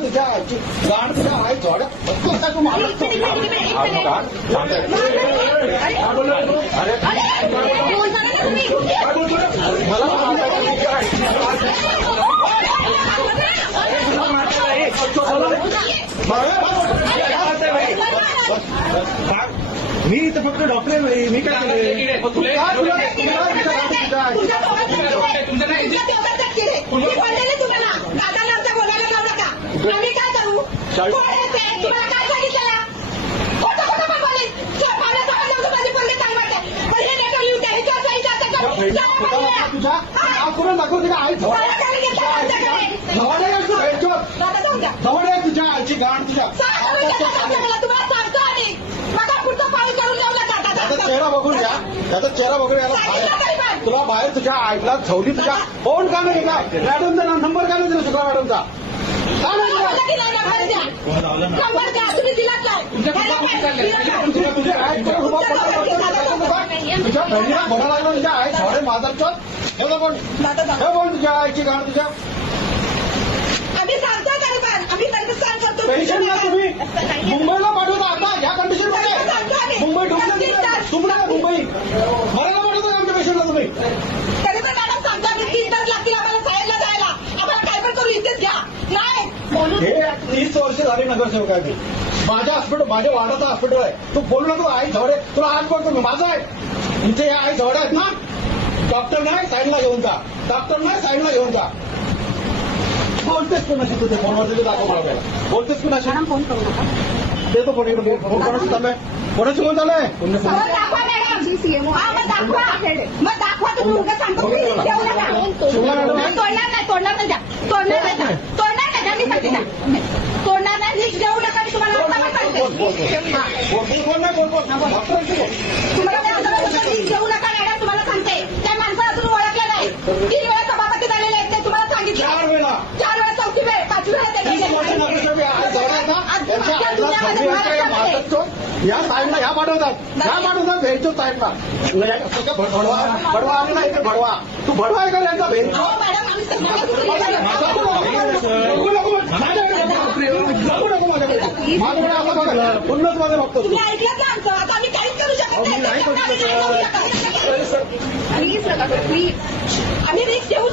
तुझ्या आईची गाड तुझ्या आई झोड तू मला मी इथं फक्त डॉक्टर आहे. मी काय आम्ही काय करू तुम्हाला काय सांगितलं खोटं खोटं पण बोलेल माझी बोलले काय वाटतं पण हे नेटर लिहून द्या तुझ्या करून दाखव तुझ्या आई झोड जवळ आहे तुझ्या आईची गाड तुझ्या तुम्हाला सांगतो आणि मग पुढचं पाऊल करून जाऊ नका त्याचा चेहरा बघून घ्या त्याचा चेहरा बघून याला तुला बाहेर तुझ्या आईला झवली तुझ्या फोन का नाही का मॅडमचा नंबर काय नाही दिला शुक्ला मॅडमचा नंबर द्या तुम्ही दिला काय तुझ्या बहिणीला घोडा लागला तुझ्या आई झवडे माझा हे बघून तुझ्या आईची गाड तुझ्या आम्ही सांगतो तरी पण आम्ही त्यांचं सांगतो पेशंटला तुम्ही मुंबईला पाठवता आता या कंडिशन मध्ये मुंबई ढुकलं तुम्हाला मुंबई मरायला पाठवता आमच्या पेशंटला तुम्ही तरी पण मॅडम सांगतो आम्ही 3 तास लागतील आम्हाला साहेबला जायला आम्हाला काय पण करू इथेच घ्या नाही हे 30 वर्ष झाले नगरसेवक आहे माझ्या हॉस्पिटल माझ्या वार्डाचं हॉस्पिटल आहे तू बोलू नको आई झवडे तुला आज बोलतो मी माझं आहे इथे या आई झवडे आहेत ना डॉक्टर नाही साईडला घेऊन जा डॉक्टर नाही साईडला घेऊन जा बोलतेस कोणाशी तुझे फोनवर तुझे दाखव मला त्याला बोलतेस कोणाशी फोन करू नका देतो फोन इकडे फोन कोणाशी चाललंय कोणाशी फोन चाललंय दाखवा मॅडम मग दाखवा तुम्ही उगा सांगतो देऊ नका तोडणार नाही द्या तोडणार नाही द्या मी सांगते द्या तोडणार नाही देऊ नका मी तुम्हाला सांगते तुम्हाला देऊ नका मॅडम तुम्हाला सांगते त्या माणसाला अजून ओळखलं नाही 3 वेळा सभापती झालेले आहेत ते तुम्हाला सांगितलं 4 वेळा 4वी वेळ 5वी वेळा या साईडला ह्या पाठवतात भेटतो साईडला भडवा आलेला इथे भडवा तू भडवा आहे का यांचा भेटतो पुन्हाच माझं बघतो तुम्ही ऐकलं का आमचं आता आम्ही काहीच करू शकत नाही प्लीज आम्ही रिस्क घेऊ